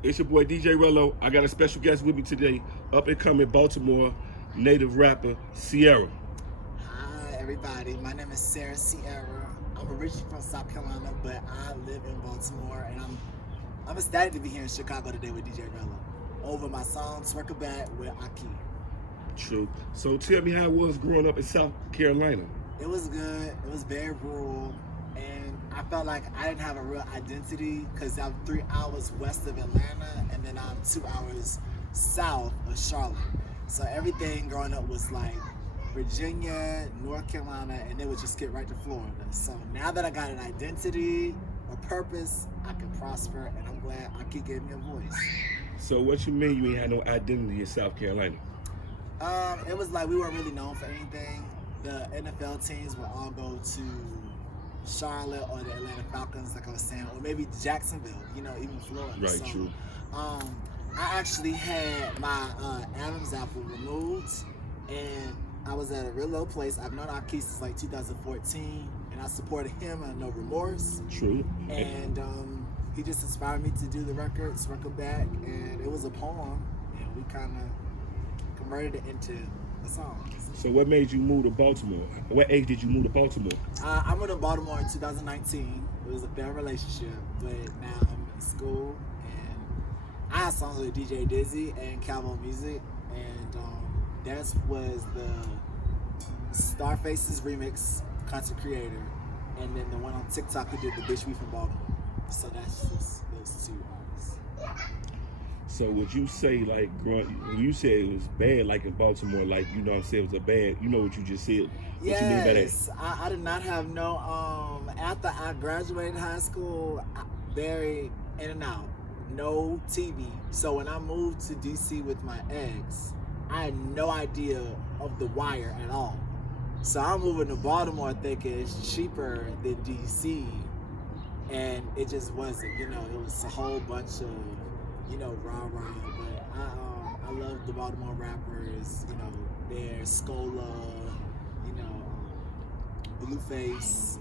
It's your boy DJ Rello. I got a special guest with me today, up and coming Baltimore native rapper Sierra. Hi, everybody. My name is Sarah Sierra. I'm originally from South Carolina, but I live in Baltimore, and I'm ecstatic to be here in Chicago today with DJ Rello over my song "Twerk with Aki." True. So tell me how it was growing up in South Carolina. It was good. It was very rural, and I felt like I didn't have a real identity because I'm 3 hours west of Atlanta, and then I'm 2 hours south of Charlotte. So everything growing up was like Virginia, North Carolina, and then would just get right to Florida. So now that I got an identity, a purpose, I can prosper, and I'm glad Aki gave me a voice. So what you mean you ain't had no identity in South Carolina? It was like we weren't really known for anything. The NFL teams would all go to Charlotte or the Atlanta Falcons, like I was saying, or maybe Jacksonville, even Florida. Right, so, true. I actually had my Adam's apple removed, and I was at a real low place. I've known Aki since like 2014, and I supported him on No Remorse. True. And he just inspired me to do the record, Circle Back, and it was a poem, and we kind of converted it into a song. So what made you move to Baltimore? What age did you move to Baltimore? I moved to Baltimore in 2019. It was a failed relationship, but now I'm in school, and I have songs with DJ Dizzy and Calvo Music, and that was the Starface's remix, content creator, and then the one on TikTok who did the Bitch We from Baltimore. So that's just those two artists. So would you say like when you said it was bad like in Baltimore, like what I'm saying, it was a bad, what you just said? What Yes, you mean by that? I did not have no after I graduated high school, very in and out, no TV. So when I moved to DC with my ex, I had no idea of The Wire at all. So I'm moving to Baltimore thinking it's cheaper than DC, and it just wasn't. It was a whole bunch of rah-rah, but I love the Baltimore rappers, there's Scola, Blueface,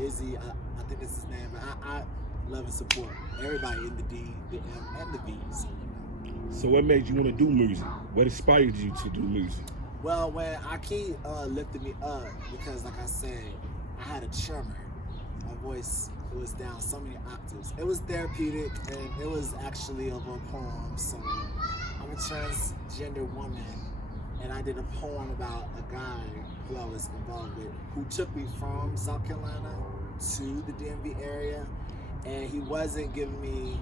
Izzy, I think that's his name, but I love and support everybody in the D, the M, and the V. So what made you want to do music? What inspired you to do music? Well, when Aki lifted me up, because like I said, I had a tremor. My voice was down so many octaves. It was therapeutic, and it was actually of a poem. So I'm a transgender woman, and I did a poem about a guy who I was involved with, who took me from South Carolina to the DMV area, and he wasn't giving me,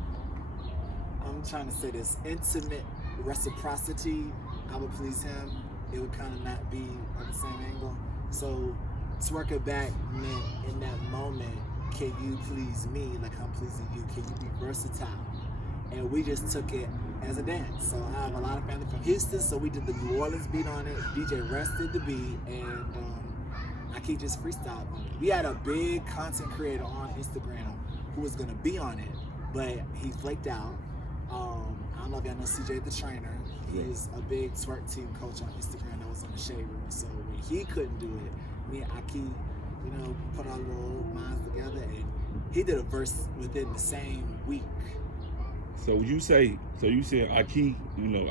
I'm trying to say this, intimate reciprocity. I would please him. It would kind of not be on the same angle. So Twerk It Back meant in that moment, can you please me like I'm pleasing you? Can you be versatile? And we just took it as a dance. So I have a lot of family from Houston, so we did the New Orleans beat on it. DJ Rest did the beat, and Aki just freestyled on it. We had a big content creator on Instagram who was gonna be on it, but he flaked out. I don't know if y'all know CJ the Trainer. He's a big twerk team coach on Instagram that was on the Shade Room. So when he couldn't do it, me and Aki, put our little minds together, and he did a verse within the same week. So you said Aki,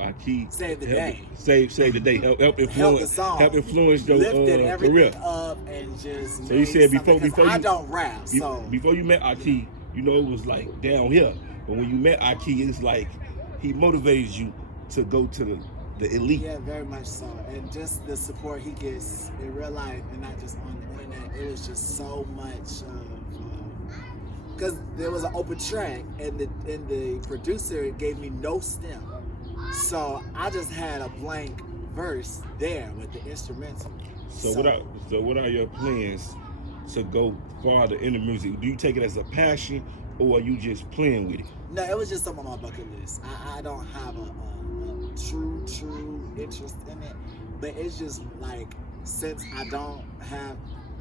Aki Saved the day. Save the day. Help influence. Help the song. Help influence your Lifted everything career. up and just. So you said before I you don't rap. So before you met Aki, it was like down here. But when you met Aki, it's like he motivated you to go to the elite. yeah, very much so. And just the support he gets in real life and not just on the internet, it was just so much because there was an open track, and the producer gave me no stem, so I just had a blank verse there with the instrumental. So what are your plans to go farther in the music? Do you take it as a passion, or are you just playing with it? No, it was just something on my bucket list. I don't have a true interest in it, but it's just like, since I don't have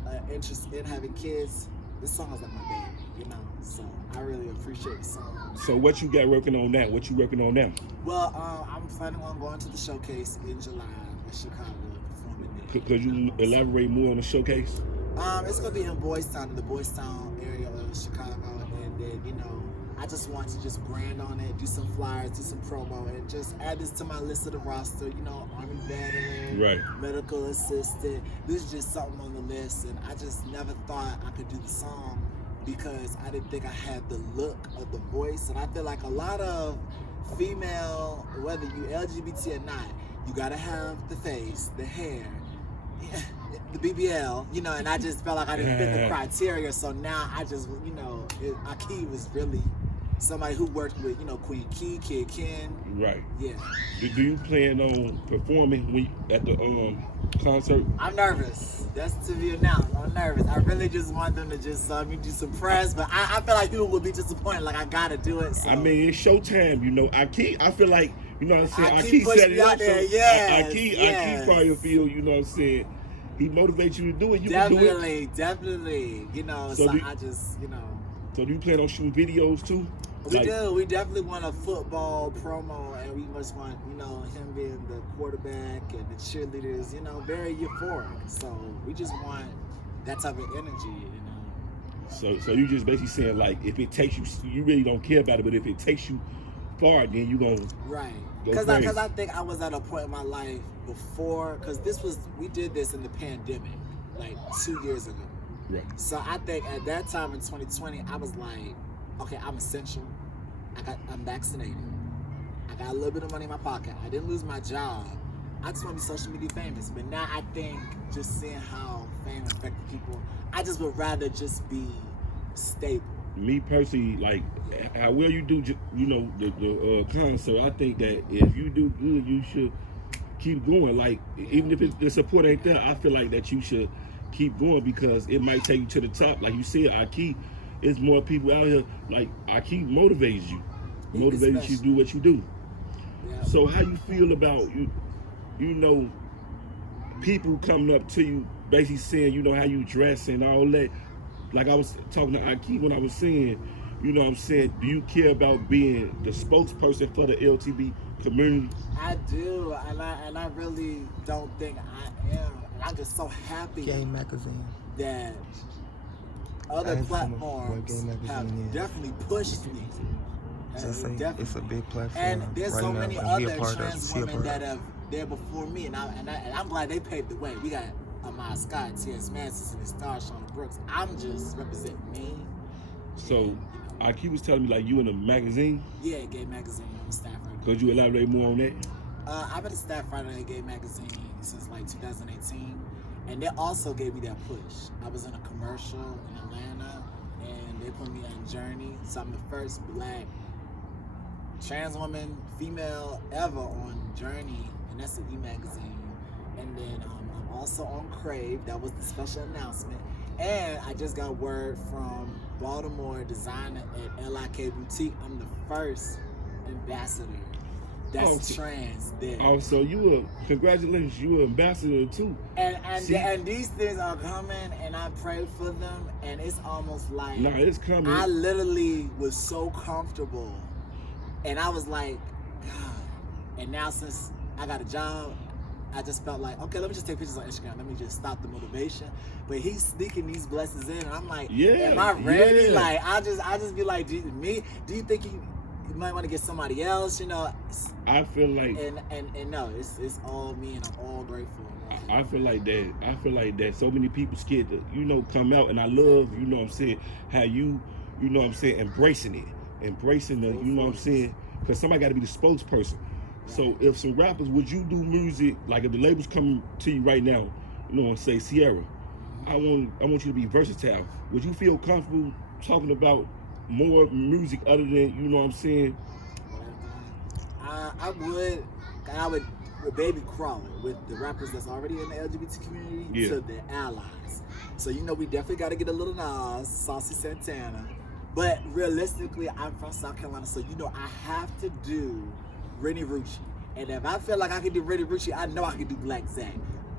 an interest in having kids, this song is like my baby, so I really appreciate the song. So what you got working on now? What you working on now? Well, I'm planning on going to the showcase in July in Chicago, performing there. Could you elaborate more on the showcase? It's gonna be in Boys Town, in the Boys Town area of Chicago, and then I just want to just brand on it, do some flyers, do some promo, and just add this to my list of the roster. You know, Army veteran, Right. medical assistant. This is just something on the list, and I just never thought I could do the song because I didn't think I had the look or the voice. And I feel like a lot of female, whether you LGBT or not, you gotta have the face, the hair, the BBL, you know, and I just felt like I didn't fit the criteria. So now I just, you know, Aki was really somebody who worked with, you know, Queen Key, Kid Ken. Right. Yeah. Do you plan on performing at the concert? I'm nervous. That's to be announced. I'm nervous. I really just want them to just do some press, but I feel like people would be disappointed. Like I gotta do it. So. I mean, it's showtime, you know. I feel like, you know what I'm saying? Aki set it up. There. So Yes, Aki probably feel, you know what I'm saying? He motivates you to do it. You can do it. Definitely. You know, so I just, you know. So do you plan on shooting videos too? We do. We definitely want a football promo, and we just want, you know, him being the quarterback and the cheerleaders, you know, very euphoric. So we just want that type of energy, you know. So you just basically saying, like, if it takes you, you really don't care about it, but if it takes you far, then you gonna right. go Because crazy. I think I was at a point in my life before, because we did this in the pandemic, like 2 years ago. Right. So I think at that time in 2020, I was like, okay, I'm essential. I'm vaccinated. I got a little bit of money in my pocket. I didn't lose my job. I just want to be social media famous. But now I think just seeing how fame affected people, I just would rather just be stable. Me personally, like, how well you do, you know, the concert, I think that if you do good, you should keep going. Like, even if the support ain't there, I feel like that you should keep going because it might take you to the top. Like you said, Aki, there's more people out here. Like, Aki motivates you to do what you do. Yeah. So how you feel about you know, people coming up to you basically saying, you know, how you dress and all that. Like I was talking to Aki when I was saying, you know what I'm saying, do you care about being the spokesperson for the LGBT community? I do, and I really don't think I am. And I'm just so happy Game magazine. that other platforms have definitely pushed me. Just say it's a big platform. And there's so many other trans women of that have there before me, and I'm glad they paved the way. We got Amaya Scott, T.S. Manson, and Star, Shauna Brooks. I'm just representing me. So, Aki was telling me, like, you in a magazine? Yeah, Gay Magazine. I'm a staff writer. Could you elaborate more on that? I've been a staff writer at Gay Magazine since like 2018, and they also gave me that push. I was in a commercial in Atlanta, and they put me on Journey. So I'm the first black trans woman, female ever on Journey, and that's the E-Magazine. And then I'm also on Crave. That was the special announcement. And I just got word from Baltimore designer at LIK Boutique. I'm the first ambassador that's trans there. Oh, so congratulations, you were ambassador too. And these things are coming, and I pray for them, and it's almost like it's coming. I literally was so comfortable, and I was like, God. And now since I got a job, I just felt like, okay, let me just take pictures on Instagram. Let me just stop the motivation. But he's sneaking these blessings in, and I'm like, am I ready? Yeah. Like, I just be like, do you think you might want to get somebody else? You know, I feel like, and no, it's all me, and I'm all grateful. I feel like that so many people scared to, you know, come out, and I love, you know what I'm saying, how you know what I'm saying, embracing the, you know what I'm saying, because somebody got to be the spokesperson. So if some rappers, would you do music, like if the label's coming to you right now, you know, and say, Sierra, I want you to be versatile. Would you feel comfortable talking about more music other than, you know what I'm saying? I would baby crawl it with the rappers that's already in the LGBT community to the allies. So, you know, we definitely got to get a little Nas, Saucy Santana. But realistically, I'm from South Carolina, so, you know, I have to do Rennie Rucci. And if I feel like I can do Rennie Rucci, I know I can do Black Zach.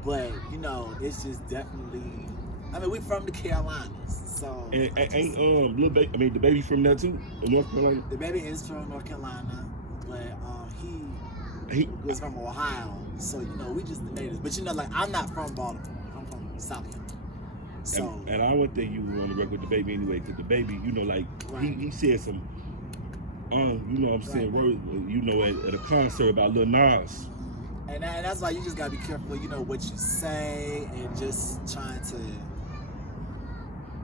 But, you know, it's just definitely, I mean, we from the Carolinas, so. And ain't Lil Baby, I mean, the baby from there too, in North Carolina? The baby is from North Carolina, but he was from Ohio. So, you know, we just the natives. But, you know, like, I'm not from Baltimore. I'm from South Carolina. So. And I don't think you were on the record with the baby anyway, because the baby, you know, like, he said some you know what I'm saying, you know, at a concert about Lil Nas. And that's why you just gotta be careful, you know, what you say, and just trying to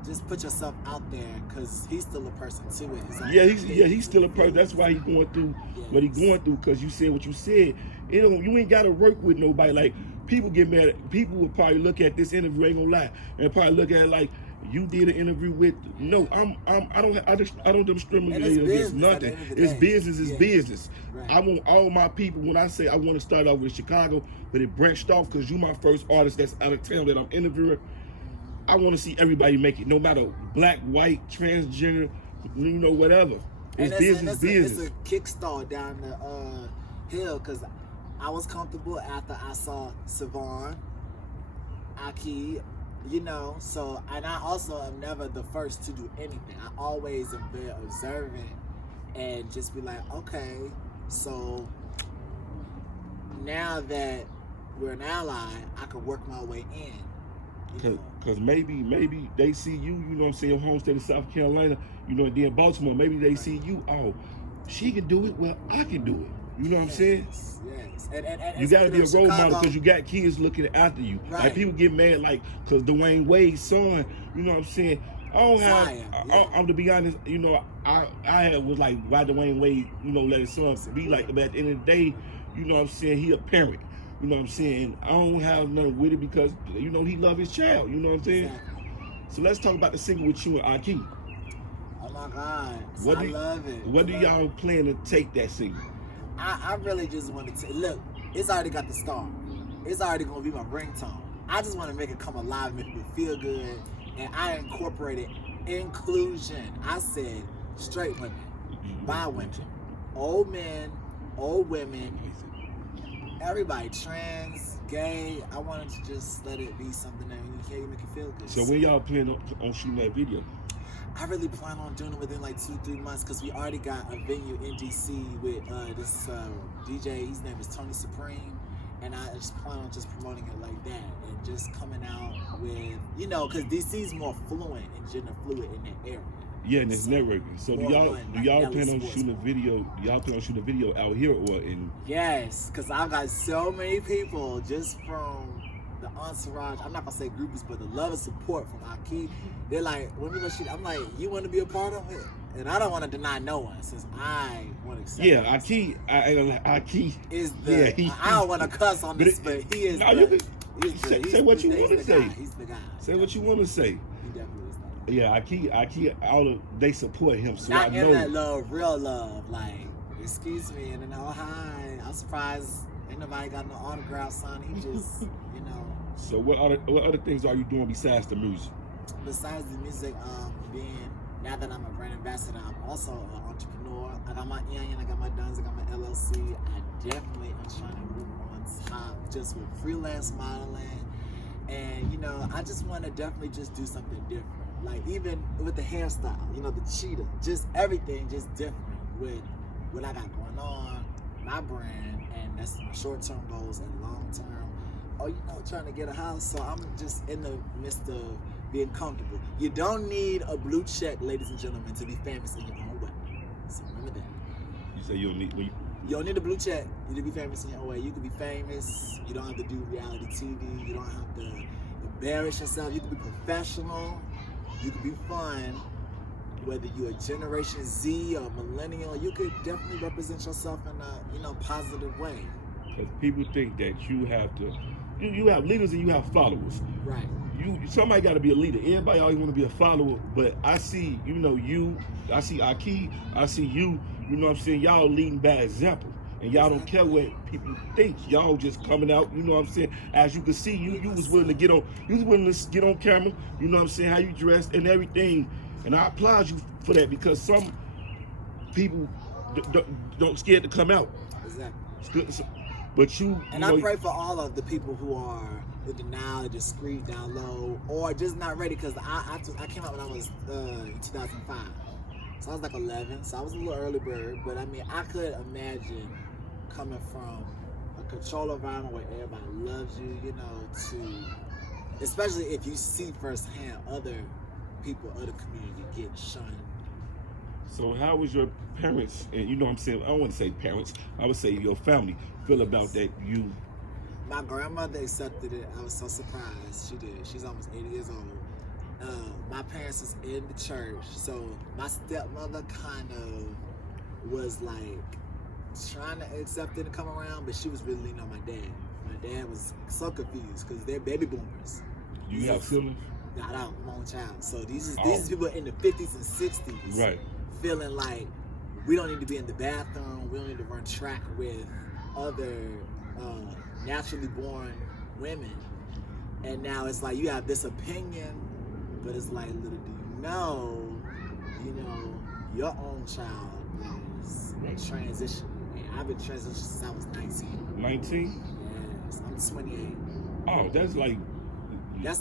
just put yourself out there, because he's still a person too. He's still a person. That's why he's going through what he's going through, because you said what you said. You ain't gotta work with nobody. Like, people get mad. People would probably look at this interview, ain't gonna lie, and probably look at it like, you did an interview with. No, I don't discriminate against nothing. It's business. It's business. Right. I want all my people. When I say I want to start off with Chicago, but it branched off because you my first artist that's out of town that I'm interviewing. I want to see everybody make it, no matter black, white, transgender, you know, whatever. It's business. It's a kickstart down the hill, because I was comfortable after I saw Savon, Aki. You know, so, and I also am never the first to do anything. I always am very observant and just be like, okay, so now that we're an ally, I can work my way in. Because maybe they see you, you know what I'm saying, home state of South Carolina, you know, and then Baltimore, maybe they see you, oh, she can do it, well, I can do it. You know what I'm saying? Yes. You got to be a role model, because you got kids looking after you. Right. Like, people get mad, like, because Dwayne Wade's son, you know what I'm saying? I don't have, I'm to be honest, you know, I was like, why Dwayne Wade, you know, let his son be like, but at the end of the day, you know what I'm saying, he a parent. You know what I'm saying? I don't have nothing with it, because, you know, he love his child. You know what I'm saying? Exactly. So let's talk about the single with you and Aki. Oh my God. I love it. What do y'all plan to take that single? I really just want to look, it's already got the star. It's already going to be my ringtone. I just want to make it come alive, make it feel good. And I incorporated inclusion. I said straight women, bi women, old men, old women, everybody, trans, gay. I wanted to just let it be something that you can make it feel good. So when y'all plan on shooting that video? I really plan on doing it within like 2-3 months, because we already got a venue in DC with this DJ. His name is Tony Supreme, and I just plan on just promoting it like that and just coming out with, you know, because DC's more fluent and gender fluid in that area. Yeah, and it's networking. So do y'all plan on shooting a video? Y'all plan on shooting a video out here or in? Yes, because I've got so many people just from the entourage. I'm not gonna say groupies, but the love and support from Aki. They're like, when we gonna shoot, I'm like, you want to be a part of it? And I don't want to deny no one, since I want to accept. Yeah, Aki is the. Yeah, I don't want to cuss on this, but he is. No, say what you want to say. He's the guy. Say what you want to say. He definitely is that. Yeah, Aki, they support him, so not I know. Not in that love, real love. Like, excuse me, and then oh hi, I'm surprised ain't nobody got no autograph signed. He just, you know. So what other things are you doing besides the music? Besides the music, now that I'm a brand ambassador, I'm also an entrepreneur. I got my onion, I got my Duns, I got my LLC. I definitely am trying to move on top just with freelance modeling. And, you know, I just want to definitely just do something different. Like, even with the hairstyle, you know, the cheetah, just everything just different with what I got going on, my brand, and that's my short-term goals and long-term. Oh, you know, trying to get a house. So I'm just in the midst of being comfortable. You don't need a blue check, ladies and gentlemen, to be famous in your own way. So remember that. You say you don't need. You don't need a blue check. You need to be famous in your own way. You can be famous. You don't have to do reality TV. You don't have to embarrass yourself. You can be professional. You can be fun. Whether you're a Generation Z or millennial, you could definitely represent yourself in a, you know, positive way. Because people think that you have to. You have leaders and you have followers. Right. Somebody got to be a leader. Everybody always want to be a follower, but I see, you know, I see Aki, I see you, you know what I'm saying, y'all leading by example. And y'all don't care what people think. Y'all just coming out, you know what I'm saying? As you can see, you was willing to get on camera, you know what I'm saying, how you dressed and everything. And I applaud you for that, because some people don't scared to come out. Exactly. But I pray for all of the people who are the denial, discreet, down low, or just not ready, because I came out when I was in 2005. So I was like 11, so I was a little early bird, but I mean, I could imagine coming from a control environment where everybody loves you, you know, to, especially if you see firsthand other people of the community get shunned, So how was your parents, and you know what I'm saying, I don't want to say parents, I would say your family, feel about that you? My grandmother accepted it. I was so surprised. She did. She's almost 80 years old. My parents is in the church, so my stepmother kind of was like trying to accept it and come around, but she was really leaning on my dad. My dad was so confused because they're baby boomers. You have siblings? Not out, my own child. So these is people in the 50s and 60s, right? Feeling like we don't need to be in the bathroom, we don't need to run track with other naturally born women. And now it's like you have this opinion, but it's like, little do you know, your own child is transitioning. And I've been transitioning since I was 19. 19? Yes, I'm 28. Oh, that's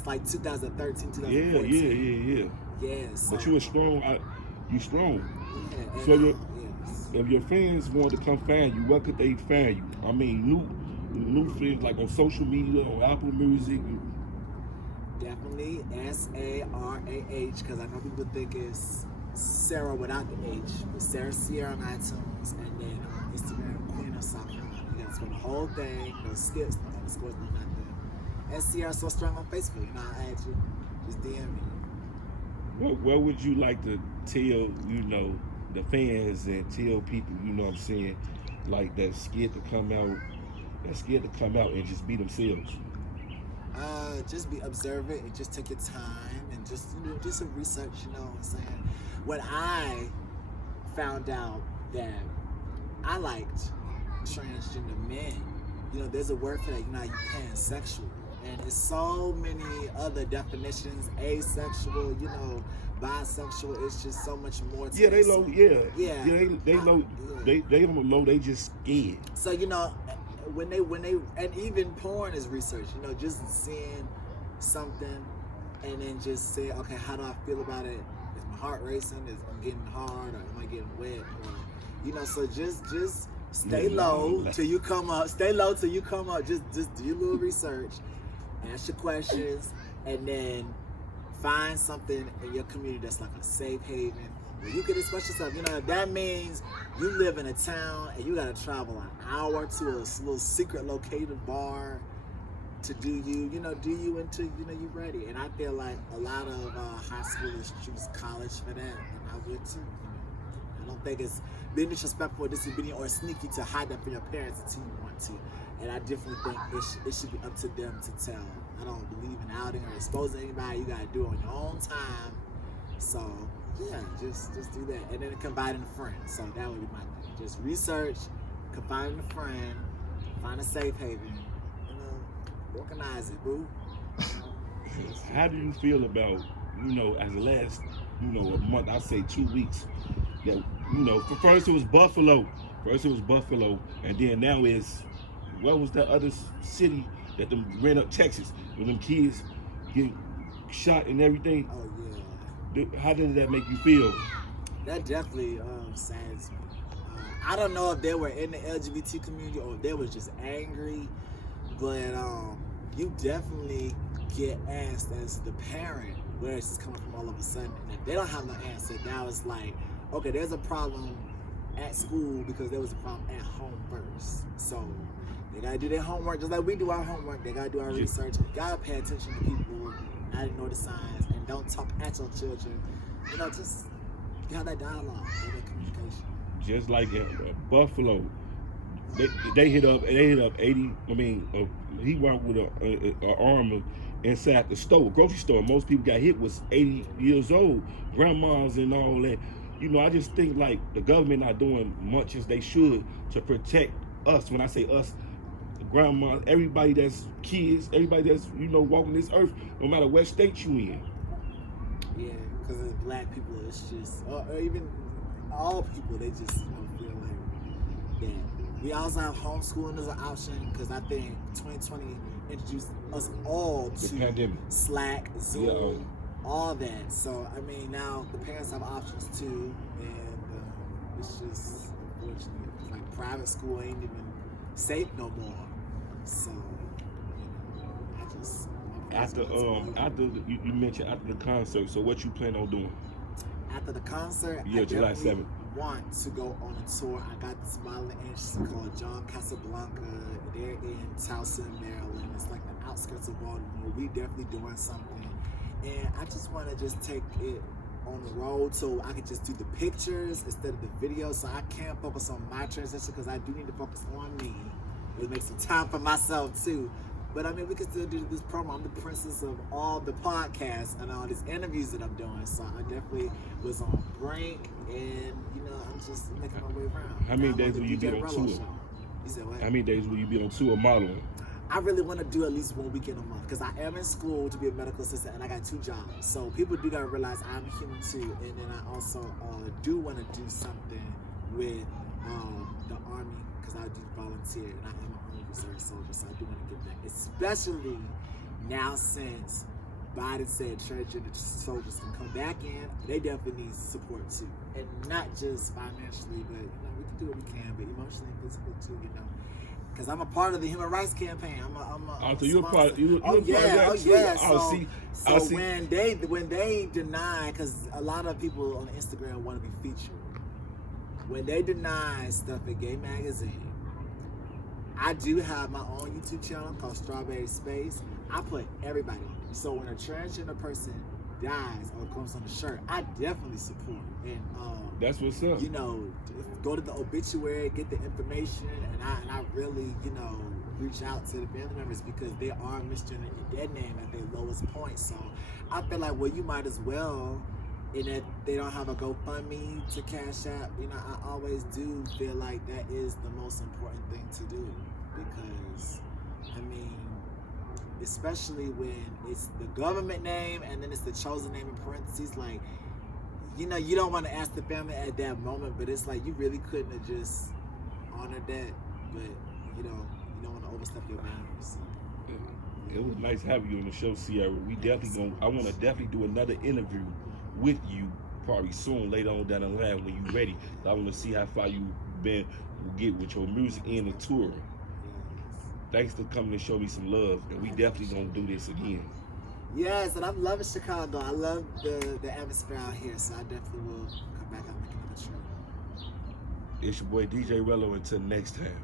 like 2013, 2014. Yeah. Yeah. So, but you are strong. You strong. Yeah, so if your fans want to come find you, where could they find you? I mean, new friends like on social media, on Apple Music. Definitely SARAH, because I know people think it's Sarah without the H, but Sarah Sierra on iTunes, and then on Instagram, Queen of South Carolina. You gotta spell the whole thing, no skips, no underscores, no nothing. And Sierra So Strong on Facebook. You know, I add you, just DM me. What would you like to tell, the fans and tell people, you know what I'm saying, like that's scared to come out and just be themselves? Just be observant and just take your time and just some research, you know what I'm saying? When I found out that I liked transgender men, there's a word for that, you pansexual. And there's so many other definitions, asexual, bisexual. It's just so much more to they low. They don't low. They just scared. So when they and even porn is research. Just seeing something and then just say, okay, how do I feel about it? Is my heart racing? Is I'm getting hard? Or am I getting wet? Or so just stay low till you come up. Stay low till you come up. Just do your little research. Ask your questions, and then find something in your community that's like a safe haven where you can express yourself. If that means you live in a town and you gotta travel an hour to a little secret located bar to do you until you're ready. And I feel like a lot of high schoolers choose college for that, and I would too. I don't think it's being disrespectful or disobedient or sneaky to hide that from your parents until you want to. And I definitely think it should be up to them to tell. I don't believe in outing or exposing anybody. You gotta do it on your own time. So yeah, just do that. And then confide in a friend. So that would be my thing. Just research, confide in a friend, find a safe haven, organize it, boo. How do you feel about, as the last, a month, I say 2 weeks, that, first it was Buffalo. And then now it's, what was that other city that them ran up, Texas, where them kids get shot and everything? Oh, yeah. How did that make you feel? That definitely saddens me. I don't know if they were in the LGBT community or if they was just angry, but you definitely get asked as the parent where it's coming from all of a sudden. And if they don't have no answer, now it's like, okay, there's a problem at school because there was a problem at home first. So they gotta do their homework just like we do our homework. They gotta do our research. Gotta pay attention to people, not ignore the signs, and don't talk at your children. Just have that dialogue, have that communication. Just like Buffalo, they hit up 80. He walked with an armor inside the store, grocery store. Most people got hit was 80 years old, grandmas and all that. I just think like the government not doing much as they should to protect us. When I say us, grandma, everybody that's kids, everybody that's walking this earth, no matter what state you in. Yeah, because as black people, it's just, or even all people, they just feel like that. We also have homeschooling as an option because I think 2020 introduced us all to the pandemic. Slack, Zoom, all that. So now the parents have options too, and it's just unfortunate. Like private school ain't even safe no more. So I just after you mentioned after the concert. So what you plan on doing? after the concert, Yeah, I July definitely 7th. want to go on a tour. I got this modeling agency called John Casablanca. They're in Towson, Maryland. It's like the outskirts of Baltimore. We definitely doing something. And I just want to just take it on the road so I can just do the pictures instead of the video, so I can focus on my transition, because I do need to focus on me. It makes some time for myself too. But I mean, we can still do this promo. I'm the princess of all the podcasts and all these interviews that I'm doing. So I definitely was on break, and you know, I'm just making my way around. How many days will you be on tour? You said what? How many days will you be on tour modeling? I really want to do at least 1 weekend a month, because I am in school to be a medical assistant and I got 2 jobs. So people do gotta realize I'm human too. And then I also do want to do something with the Army, because I do volunteer and I am an Army Reserve soldier. So I do want to give back, especially now since Biden said transgender soldiers can come back in. They definitely need support too, and not just financially, but you know, we can do what we can, but emotionally and physically too. You know. Because I'm a part of the human rights campaign. So you're a part of that too. So when they deny, because a lot of people on Instagram want to be featured, when they deny stuff at Gay Magazine, I do have my own YouTube channel called Strawberry Space. I put everybody on it. So when a transgender person dies or comes on the shirt, I definitely support. And that's what's up. You know, go to the obituary, get the information, and I really, you know, reach out to the family members, because they are misgendering their name at their lowest point. So I feel like, well, you might as well, in that they don't have a GoFundMe to cash out. You know, I always do feel like that is the most important thing to do, because, I mean, especially when it's the government name and then it's the chosen name in parentheses, like, you know, you don't want to ask the family at that moment, but it's like you really couldn't have just honored that, but you know, you don't want to overstep your boundaries. So. It was nice having you on the show, Sierra. I want to definitely do another interview with you probably soon, later on down the line when you're ready. I want to see how far you've been get with your music and the touring. Thanks for coming to show me some love, and we definitely gonna do this again. Yes, and I'm loving Chicago. I love the atmosphere out here, so I definitely will come back and make another trip. It's your boy DJ Rello. Until next time.